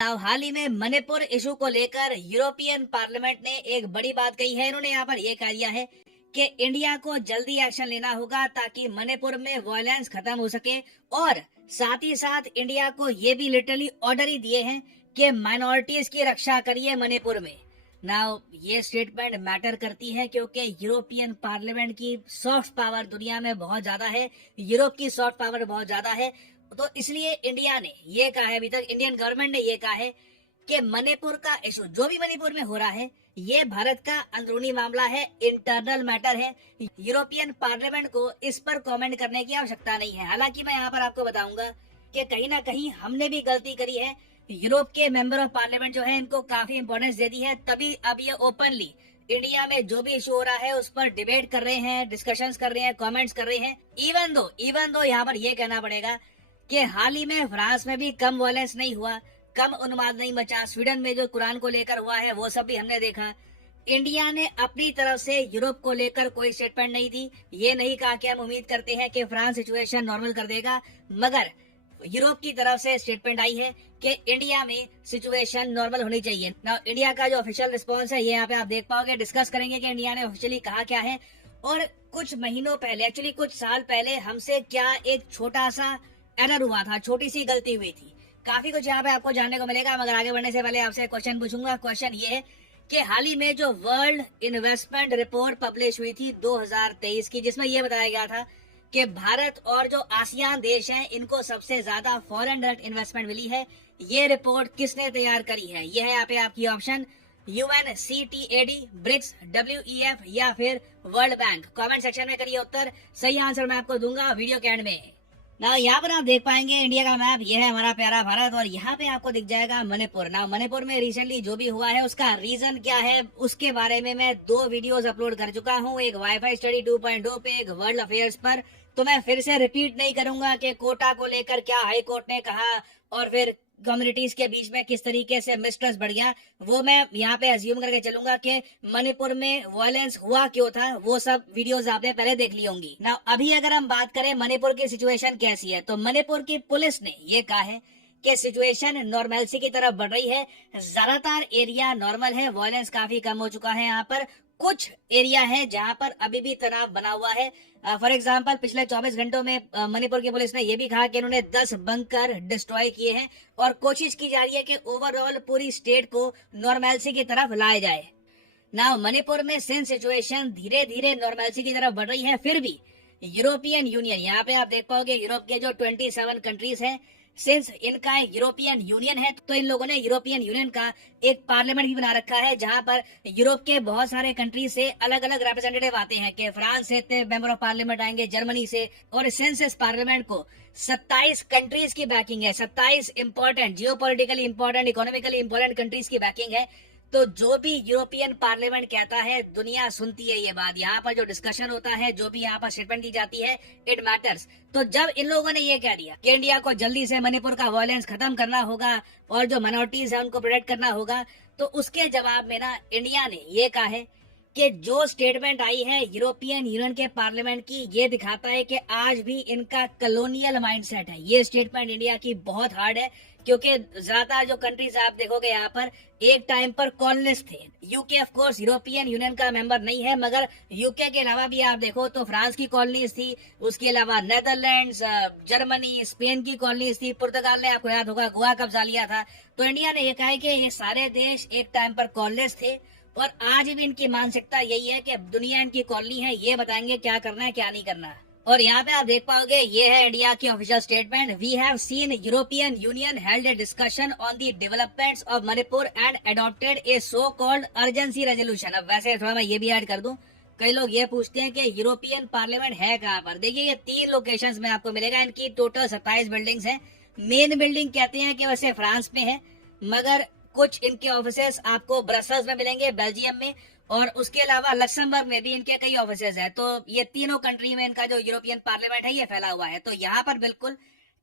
हाल ही में मणिपुर इशू को लेकर यूरोपियन पार्लियामेंट ने एक बड़ी बात कही है। इन्होंने यहाँ पर यह कह दिया है कि इंडिया को जल्दी एक्शन लेना होगा ताकि मणिपुर में वायलेंस खत्म हो सके, और साथ ही साथ इंडिया को ये भी लिटरली ऑर्डर ही दिए हैं कि माइनॉरिटीज की रक्षा करिए मणिपुर में। नाउ ये स्टेटमेंट मैटर करती है क्योंकि यूरोपियन पार्लियामेंट की सॉफ्ट पावर दुनिया में बहुत ज्यादा है, यूरोप की सॉफ्ट पावर बहुत ज्यादा है। तो इसलिए इंडिया ने ये कहा है, अभी तक इंडियन गवर्नमेंट ने ये कहा है कि मणिपुर का इशू जो भी मणिपुर में हो रहा है ये भारत का अंदरूनी मामला है, इंटरनल मैटर है। यूरोपियन पार्लियामेंट को इस पर कमेंट करने की आवश्यकता नहीं है। हालांकि मैं यहाँ पर आपको बताऊंगा कि कहीं ना कहीं हमने भी गलती करी है। यूरोप के मेंबर ऑफ पार्लियामेंट जो है इनको काफी इंपोर्टेंस दे दी है, तभी अब ये ओपनली इंडिया में जो भी इशू हो रहा है उस पर डिबेट कर रहे हैं, डिस्कशंस कर रहे हैं, कमेंट्स कर रहे हैं। इवन दो यहाँ पर ये कहना पड़ेगा कि हाल ही में फ्रांस में भी कम वायलेंस नहीं हुआ, कम उन्माद नहीं मचा। स्वीडन में जो कुरान को लेकर हुआ है वो सब भी हमने देखा। इंडिया ने अपनी तरफ से यूरोप को लेकर कोई स्टेटमेंट नहीं दी। ये नहीं कहा कि हम उम्मीद करते हैं कि फ्रांस सिचुएशन नॉर्मल कर देगा, मगर यूरोप की तरफ से स्टेटमेंट आई है कि इंडिया में सिचुएशन नॉर्मल होनी चाहिए। ना इंडिया का जो ऑफिशियल रिस्पॉन्स है ये यहाँ पे आप देख पाओगे। डिस्कस करेंगे कि इंडिया ने ऑफिशियली कहा क्या है, और कुछ महीनों पहले, एक्चुअली कुछ साल पहले हमसे क्या एक छोटा सा एरर हुआ था, छोटी सी गलती हुई थी। काफी कुछ यहाँ पे आपको जानने को मिलेगा, मगर आगे बढ़ने से पहले आपसे क्वेश्चन पूछूंगा। क्वेश्चन ये है कि हाल ही में जो वर्ल्ड इन्वेस्टमेंट रिपोर्ट पब्लिश हुई थी 2023 की, जिसमें यह बताया गया था कि भारत और जो आसियान देश हैं इनको सबसे ज्यादा फॉरेन डायरेक्ट इन्वेस्टमेंट मिली है। ये रिपोर्ट किसने तैयार करी है? यह है यहाँ पे आपकी ऑप्शन, UNCTAD, ब्रिक्स, WEF या फिर वर्ल्ड बैंक। कमेंट सेक्शन में करिए उत्तर, सही आंसर मैं आपको दूंगा वीडियो के एंड में। ना यहाँ पर आप देख पाएंगे इंडिया का मैप, ये है हमारा प्यारा भारत, और यहाँ पे आपको दिख जाएगा मणिपुर। ना मणिपुर में रिसेंटली जो भी हुआ है उसका रीजन क्या है उसके बारे में मैं 2 वीडियोस अपलोड कर चुका हूँ, एक वाईफाई स्टडी 2.0 पे, एक वर्ल्ड अफेयर्स पर। तो मैं फिर से रिपीट नहीं करूंगा कि कोटा को लेकर क्या हाई कोर्ट ने कहा और फिर कम्युनिटीज के बीच में किस तरीके से मिसट्रस्ट बढ़ गया। वो मैं यहाँ पे अज्यूम करके चलूंगा कि मणिपुर में वायलेंस हुआ क्यों था, वो सब वीडियोस आपने पहले देख ली होंगी। ना अभी अगर हम बात करें मणिपुर की सिचुएशन कैसी है, तो मणिपुर की पुलिस ने ये कहा है कि सिचुएशन नॉर्मलसी की तरफ बढ़ रही है। ज्यादातर एरिया नॉर्मल है, वायलेंस काफी कम हो चुका है। यहाँ पर कुछ एरिया है जहां पर अभी भी तनाव बना हुआ है। फॉर एग्जांपल पिछले 24 घंटों में मणिपुर की पुलिस ने यह भी कहा कि इन्होंने 10 बंकर डिस्ट्रॉय किए हैं, और कोशिश की जा रही है कि ओवरऑल पूरी स्टेट को नॉर्मलसी की तरफ लाया जाए। ना मणिपुर में सिंस सिचुएशन धीरे धीरे नॉर्मलसी की तरफ बढ़ रही है, फिर भी यूरोपियन यूनियन, यहाँ पे आप देख पाओगे यूरोप के जो 27 कंट्रीज हैं, सिंस इनका यूरोपियन यूनियन है तो इन लोगों ने यूरोपियन यूनियन का एक पार्लियामेंट भी बना रखा है जहां पर यूरोप के बहुत सारे कंट्री से अलग अलग रिप्रेजेंटेटिव आते हैं। कि फ्रांस से इतने मेंबर ऑफ पार्लियामेंट आएंगे, जर्मनी से, और सिंस इस पार्लियामेंट को 27 कंट्रीज की बैकिंग है, 27 important, geopolitically important, economically important countries की बैकिंग है। तो जो भी यूरोपियन पार्लियामेंट कहता है दुनिया सुनती है ये बात। यहाँ पर जो डिस्कशन होता है, जो भी यहाँ पर स्टेटमेंट दी जाती है, इट मैटर्स। तो जब इन लोगों ने ये कह दिया कि इंडिया को जल्दी से मणिपुर का वायलेंस खत्म करना होगा और जो माइनॉरिटीज है उनको प्रोटेक्ट करना होगा, तो उसके जवाब में ना इंडिया ने ये कहा है कि जो स्टेटमेंट आई है यूरोपियन यूनियन के पार्लियामेंट की, ये दिखाता है कि आज भी इनका कॉलोनियल माइंडसेट है। ये स्टेटमेंट इंडिया की बहुत हार्ड है, क्योंकि ज्यादातर जो कंट्रीज आप देखोगे यहाँ पर एक टाइम पर कॉलोनिस्ट थे। UK of course European union का मेंबर नहीं है, मगर यूके के अलावा भी आप देखो तो फ्रांस की कॉलोनीज थी, उसके अलावा नेदरलैंड्स, जर्मनी, स्पेन की कॉलोनीज थी, पुर्तगाल ने आपको याद होगा गोवा कब्जा लिया था। तो इंडिया ने यह कहा है कि ये सारे देश एक टाइम पर कॉलोनिस्ट थे, और आज भी इनकी मानसिकता यही है कि दुनिया इनकी कॉलोनी है, ये बताएंगे क्या करना है क्या नहीं करना। और यहाँ पे आप देख पाओगे ये है इंडिया की official statement, we have seen European Union held a discussion on the developments of Manipur and adopted a so called urgency resolution. अब वैसे थोड़ा मैं ये भी ऐड कर दूं, कई लोग ये पूछते हैं कि यूरोपियन पार्लियामेंट है कहाँ पर। देखिए ये 3 लोकेशंस में आपको मिलेगा, इनकी टोटल 27 बिल्डिंग्स हैं। मेन बिल्डिंग कहते हैं कि वैसे फ्रांस में है, मगर कुछ इनके ऑफिसेस आपको ब्रसल्स में मिलेंगे, बेल्जियम में, और उसके अलावा लक्समबर्ग में भी इनके कई ऑफिसेज हैं। तो ये तीनों कंट्री में इनका जो यूरोपियन पार्लियामेंट है ये फैला हुआ है। तो यहाँ पर बिल्कुल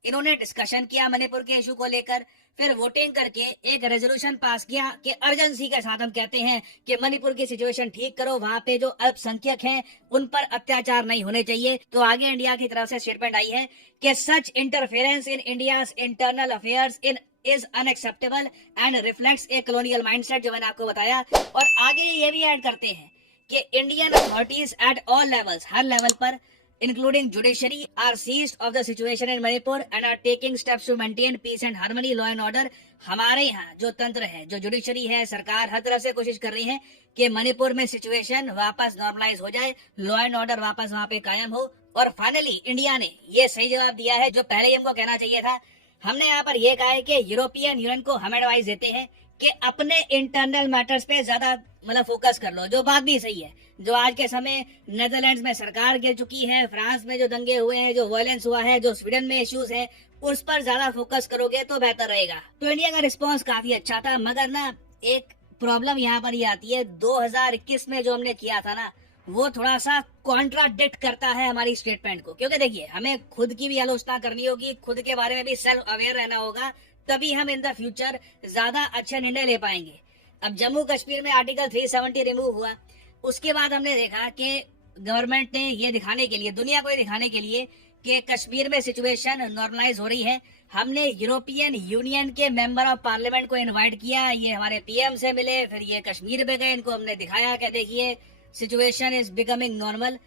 इन्होंने डिस्कशन किया मणिपुर के इशू को लेकर, फिर वोटिंग करके एक रेजोल्यूशन पास किया कि अर्जेंसी के साथ हम कहते हैं कि मणिपुर की सिचुएशन ठीक करो, वहां पे जो अल्पसंख्यक हैं उन पर अत्याचार नहीं होने चाहिए। तो आगे इंडिया की तरफ से स्टेटमेंट आई है कि such interference in India's internal affairs in is unacceptable and reflects a colonial mindset, जो मैंने आपको बताया। और आगे ये भी ऐड करते हैं कि Indian authorities at all levels, her level पर, including judiciary, are seized of the situation in Manipur and are taking steps to maintain peace and harmony, law and order। हमारे यहाँ जो तंत्र है, जो जुडिशरी है, सरकार हर तरफ से कोशिश कर रही है कि मणिपुर में सिचुएशन वापस नॉर्मलाइज हो जाए, लॉ एंड ऑर्डर वापस वहाँ पे कायम हो। और फाइनली इंडिया ने ये सही जवाब दिया है जो पहले ही हमको कहना चाहिए था। हमने यहाँ पर यह कहा है कि यूरोपियन यूनियन को हम एडवाइस देते हैं कि अपने इंटरनल मैटर्स पे ज्यादा फोकस कर लो, जो बात भी सही है। जो आज के समय नेदरलैंड्स में सरकार गिर चुकी है, फ्रांस में जो दंगे हुए हैं, जो वायलेंस हुआ है, जो स्वीडन में इश्यूज है, उस पर ज्यादा फोकस करोगे तो बेहतर रहेगा। तो इंडिया का रिस्पांस काफी अच्छा था, मगर ना एक प्रॉब्लम यहाँ पर ये आती है, 2021 में जो हमने किया था ना, वो थोड़ा सा कॉन्ट्राडिक्ट करता है हमारी स्टेटमेंट को। क्योंकि देखिए, हमें खुद की भी आलोचना करनी होगी, खुद के बारे में भी सेल्फ अवेयर रहना होगा, तभी हम इन द फ्यूचर ज्यादा अच्छे निर्णय ले पाएंगे। अब जम्मू कश्मीर में आर्टिकल 370 रिमूव हुआ, उसके बाद हमने देखा कि गवर्नमेंट ने ये दिखाने के लिए, दुनिया को ये दिखाने के लिए कि कश्मीर में सिचुएशन नॉर्मलाइज हो रही है, हमने यूरोपियन यूनियन के मेंबर ऑफ पार्लियामेंट को इनवाइट किया। ये हमारे पीएम से मिले, फिर ये कश्मीर पे गए, इनको हमने दिखाया कि देखिए सिचुएशन इज बिकमिंग नॉर्मल।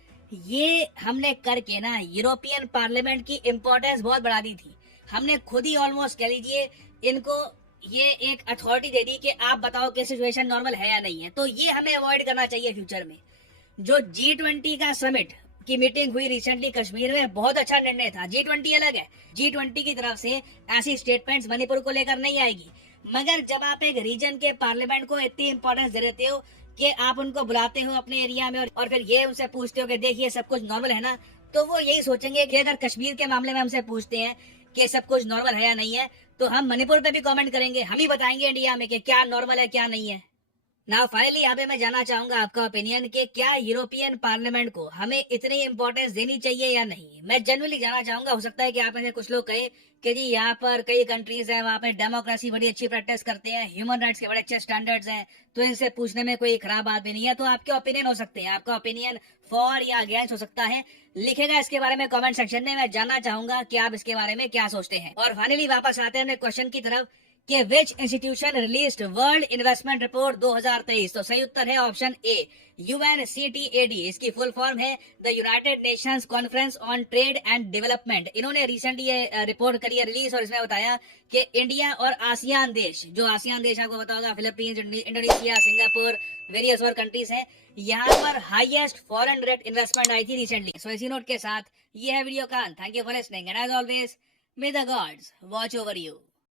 ये हमने करके ना यूरोपियन पार्लियामेंट की इम्पोर्टेंस बहुत बढ़ा दी थी। हमने खुद ही ऑलमोस्ट कह लीजिए इनको ये एक अथॉरिटी दे दी कि आप बताओ कि सिचुएशन नॉर्मल है या नहीं है। तो ये हमें अवॉइड करना चाहिए फ्यूचर में। जो G20 का समिट की मीटिंग हुई रिसेंटली कश्मीर में, बहुत अच्छा निर्णय था। G20 अलग है, G20 की तरफ से ऐसी स्टेटमेंट्स मणिपुर को लेकर नहीं आएगी। मगर जब आप एक रीजन के पार्लियामेंट को इतनी इंपॉर्टेंस दे देते हो कि आप उनको बुलाते हो अपने एरिया में और फिर ये उनसे पूछते हो कि देखिए सब कुछ नॉर्मल है ना, तो वो यही सोचेंगे कि अगर कश्मीर के मामले में हमसे पूछते हैं कि सब कुछ नॉर्मल है या नहीं है, तो हम मणिपुर पे भी कमेंट करेंगे, हम ही बताएंगे इंडिया में कि क्या नॉर्मल है क्या नहीं है। नाउ फाइनली यहाँ पे मैं जानना चाहूंगा आपका ओपिनियन कि क्या यूरोपियन पार्लियामेंट को हमें इतनी इंपॉर्टेंस देनी चाहिए या नहीं। मैं जनरली जानना चाहूंगा। हो सकता है कि आप में से कुछ लोग कहे कि जी यहाँ पर कई कंट्रीज हैं, वहाँ पे डेमोक्रेसी बड़ी अच्छी प्रैक्टिस करते हैं, ह्यूमन राइट्स के बड़े अच्छे स्टैंडर्ड्स हैं, तो इनसे पूछने में कोई खराब बात भी नहीं है। तो आपके ओपिनियन हो सकते हैं, आपका ओपिनियन फॉर या अगेंस्ट हो सकता है। लिखेगा इसके बारे में कमेंट सेक्शन में, मैं जानना चाहूंगा कि आप इसके बारे में क्या सोचते हैं। और फाइनली वापस आते हैं अपने क्वेश्चन की तरफ कि विच institution released world investment report 2023। तो सही उत्तर है ऑप्शन ए, UNCTAD। इसकी फुल फॉर्म है the United Nations conference on trade and development. इन्होंने रिसेंटली ये रिपोर्ट करी है रिलीज, और इसमें बताया कि इंडिया और आसियान देश, जो आसियान देश आपको पता होगा, फिलीपींस, इंडोनेशिया, सिंगापुर, वेरियस और कंट्रीज हैं, यहाँ पर हाईएस्ट फॉरेन डायरेक्ट इन्वेस्टमेंट आई थी रिसेंटली। सो इसी नोट के साथ ये है वीडियो का। Thank you for listening and as always may the gods watch over you.